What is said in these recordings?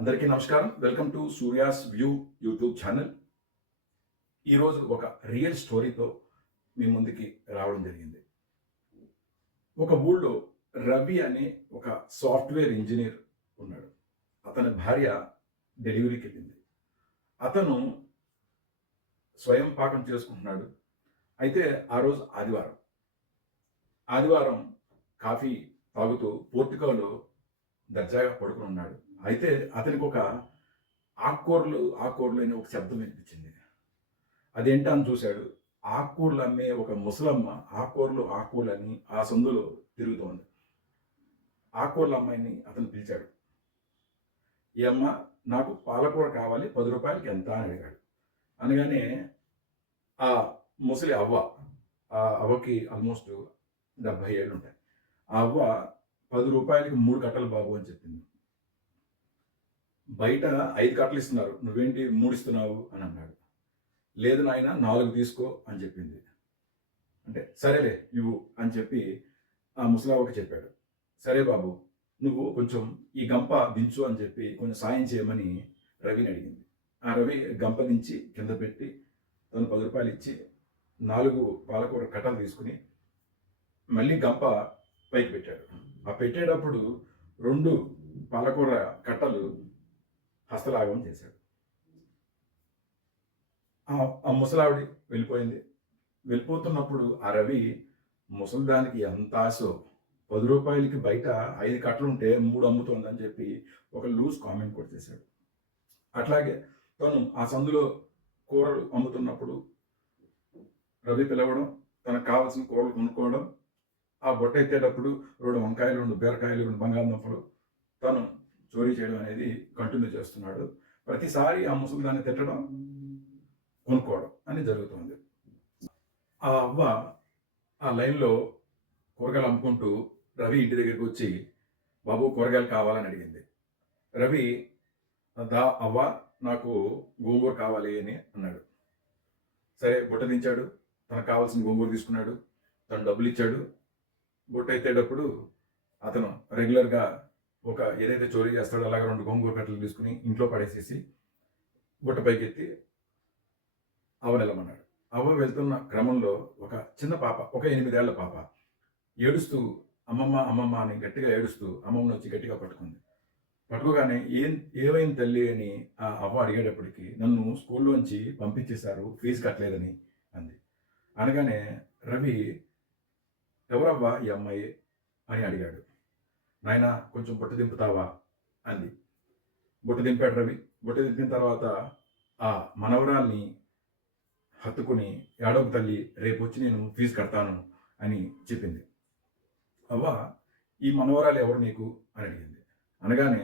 అందరికీ నమస్కారం. Welcome to Surya's view YouTube channel. ఈరోజు ఒక రియల్ స్టోరీతో మీ ముందుకి రావడం జరిగింది. ఒక ఊళ్ళో రవి అనే ఒక సాఫ్ట్వేర్ ఇంజనీర్ ఉన్నాడు. అతని భార్య డెలివరీకి వెళ్ళింది. అతను స్వయం పాకం చేసుకుంటున్నాడు. అయితే ఆ రోజు ఆదివారం కాఫీ తాగుతూ పోర్టికోలో దర్జాగా పడుకుని ఉన్నాడు. అయితే అతనికి ఒక ఆకుకూరలు అనే ఒక శబ్దం వినిపించింది. అదేంటా అని చూశాడు. ఆకుకూరలు అమ్మే ఒక ముసలమ్మ ఆకుకూరలు అని ఆ సందులో తిరుగుతోంది. ఆకుకూరల అమ్మాయిని అతను పిలిచాడు. ఈ అమ్మ, నాకు పాలకూర కావాలి, 10 రూపాయలకి ఎంత అని అడిగాడు. అనగానే ఆ ముసలి ఆ అవ్వకి ఆల్మోస్ట్ 70 ఏళ్ళు ఉంటాయి. ఆ అవ్వ 10 రూపాయలకి 3 కట్టలు బాబు అని చెప్పింది. బయట 5 కట్టలు ఇస్తున్నారు, నువ్వేంటి 3 ఇస్తున్నావు అని అన్నాడు. లేదు నాయన, 4 తీసుకో అని చెప్పింది. అంటే సరేలే ఇవ్వు అని చెప్పి ఆ ముసలావకి చెప్పాడు. సరే బాబు, నువ్వు కొంచెం ఈ గంప దించు అని చెప్పి కొంచెం సాయం చేయమని రవిని అడిగింది. ఆ రవి గంప దించి కింద పెట్టి తను 10 రూపాయలు ఇచ్చి 4 పాలకూర కట్టలు తీసుకుని మళ్ళీ గంప పైకి పెట్టాడు. ఆ పెట్టేటప్పుడు 2 పాలకూర కట్టలు హస్తలాగం చేశాడు. ఆ ముసలావిడి వెళ్ళిపోయింది. వెళ్ళిపోతున్నప్పుడు ఆ రవి ముసలిదానికి ఎంత ఆశో, 10 రూపాయలకి బయట 5 కట్టలు ఉంటే 3 అమ్ముతోందని చెప్పి ఒక లూజ్ కామెంట్ కొట్టేశాడు. అట్లాగే తను ఆ సందులో కూరలు అమ్ముతున్నప్పుడు రవి పిలవడం, తనకు కావాల్సిన కూరలు కొనుక్కోవడం, ఆ బొట్ట ఎత్తేటప్పుడు 2 వంకాయలు, 2 బీరకాయలు, 2 బంగాళదుంపలు తను చోరీ చేయడం అనేది కంటిన్యూ చేస్తున్నాడు. ప్రతిసారి ఆ ముసలిదాన్ని తిట్టడం, కొనుక్కోవడం అని జరుగుతుంది. ఆ అవ్వ ఆ లైన్లో కూరగాయలు అమ్ముకుంటూ రవి ఇంటి దగ్గరికి వచ్చి, బాబు కూరగాయలు కావాలని అడిగింది. రవి, అవ్వ నాకు గోంగూర కావాలి అని అన్నాడు. సరే బుట్ట దించాడు, తనకు కావాల్సిన గోంగూర తీసుకున్నాడు, తను డబ్బులు ఇచ్చాడు. బుట్ట ఎత్తేటప్పుడు అతను రెగ్యులర్గా ఏదైతే చోరీ చేస్తాడో అలాగే 2 గోంగూర కట్టలు తీసుకుని ఇంట్లో పడేసేసి బుట్ట పైకి ఎత్తి అవ్వనెళ్ళమన్నాడు. అవ్వ వెళ్తున్న క్రమంలో ఒక చిన్న పాప, ఒక 8 ఏళ్ల పాప ఏడుస్తూ అమ్మమ్మ అమ్మమ్మ అని గట్టిగా ఏడుస్తూ అమ్మమ్మని వచ్చి గట్టిగా పట్టుకోగానే ఏమైంది తల్లి అని ఆ అవ్వ అడిగేటప్పటికి, నన్ను స్కూల్లోంచి పంపించేశారు, ఫీజు కట్టలేదని అంది. అనగానే రవి, ఎవరవ్వా ఈ అమ్మాయి అని అడిగాడు. నాయన కొంచెం బుట్ట దింపుతావా అంది. బుట్ట దింపాడు రవి. బుట్ట దింపిన తర్వాత ఆ మనవరాల్ని హత్తుకుని, ఏడవకు తల్లి, రేపు వచ్చి నేను ఫీజు కడతాను అని చెప్పింది. అవ్వ, ఈ మనవరాలు ఎవరు నీకు అని అడిగింది. అనగానే,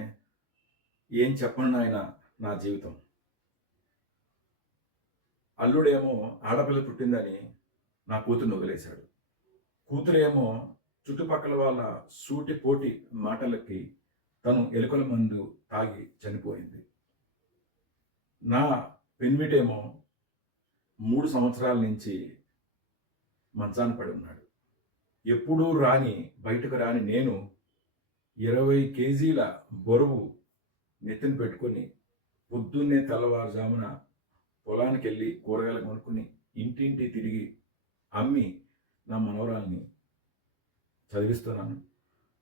ఏం చెప్పను నాయన, నా జీవితం. అల్లుడేమో ఆడపిల్ల పుట్టిందని నా కూతుర్ని వదిలేశాడు. కూతురేమో చుట్టుపక్కల వాళ్ళ సూటిపోటి మాటలకి తను ఎలుకల మందు తాగి చనిపోయింది. నా పెన్విటేమో 3 సంవత్సరాల నుంచి మంచాన పడి ఉన్నాడు. ఎప్పుడూ బయటకు రాని నేను 20 కేజీల బరువు నెత్తిన పెట్టుకుని పొద్దున్నే తెల్లవారుజామున పొలానికి వెళ్ళి కూరగాయలు కొనుక్కుని ఇంటింటి తిరిగి అమ్మి నా మనవరాల్ని చదివిస్తున్నాను,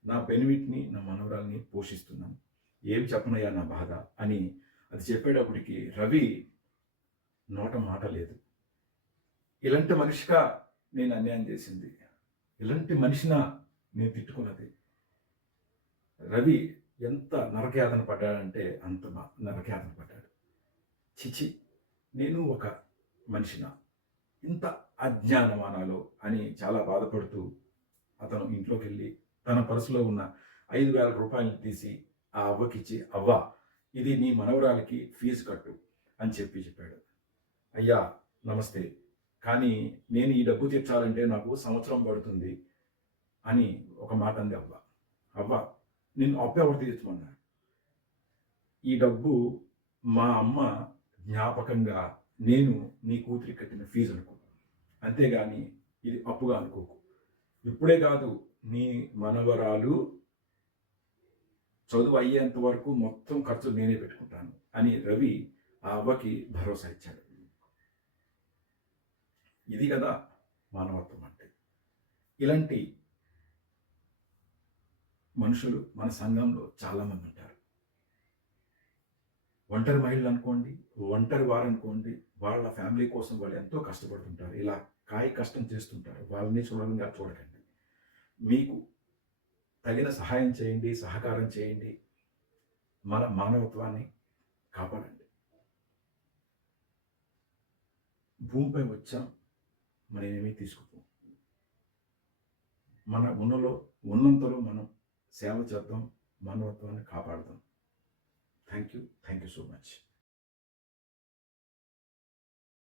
నా పెనిమిటిని, నా మనవరాల్ని పోషిస్తున్నాను. ఏం చెప్పనయ్యా నా బాధ అని అది చెప్పేటప్పటికి రవి నోట మాట లేదు. ఇలాంటి మనిషిగా నేను అన్యాయం చేసింది, ఇలాంటి మనిషినా నేను తిట్టుకున్నది. రవి ఎంత నరకయాతన పడ్డాడంటే అంత నరకయాతన పడ్డాడు. చిచి, నేను ఒక మనిషినా, ఇంత అజ్ఞానమానాలో అని చాలా బాధపడుతూ అతను ఇంట్లోకి వెళ్ళి తన పర్సులో ఉన్న 5,000 రూపాయలను తీసి ఆ అవ్వకిచ్చి, అవ్వ, ఇది నీ మనవరాలికి ఫీజు కట్టు అని చెప్పాడు. అయ్యా నమస్తే, కానీ నేను ఈ డబ్బు తీర్చాలంటే నాకు సంవత్సరం పడుతుంది అని ఒక మాట అంది అవ్వ. అవ్వ, నిన్ను అప్పు ఎవరు తీర్చమన్నాడు? ఈ డబ్బు మా అమ్మ జ్ఞాపకంగా నేను నీ కూతురికి కట్టిన ఫీజు అనుకో, అంతేగాని ఇది అప్పుగా అనుకోకు. ఇప్పుడే కాదు, నీ మనవరాలు చదువు అయ్యేంత వరకు మొత్తం ఖర్చులు నేనే పెట్టుకుంటాను అని రవి ఆ అవ్వకి భరోసా ఇచ్చాడు. ఇది కదా మానవత్వం అంటే. ఇలాంటి మనుషులు మన సంఘంలో చాలామంది ఉంటారు. ఒంటరి మహిళలు అనుకోండి, ఒంటరి వారనుకోండి, వాళ్ళ ఫ్యామిలీ కోసం వాళ్ళు ఎంతో కష్టపడుతుంటారు. ఇలా కాయ కష్టం చేస్తుంటారు. వాళ్ళని చూడంగా చూడకండి. మీకు తగిన సహాయం చేయండి, సహకారం చేయండి. మన మానవత్వాన్ని కాపాడండి. భూమిపై వచ్చాం, మనమేమీ తీసుకుపోం. మన ఉన్నంతలో మనం సేవ చేద్దాం, మానవత్వాన్ని కాపాడదాం. Thank you so much.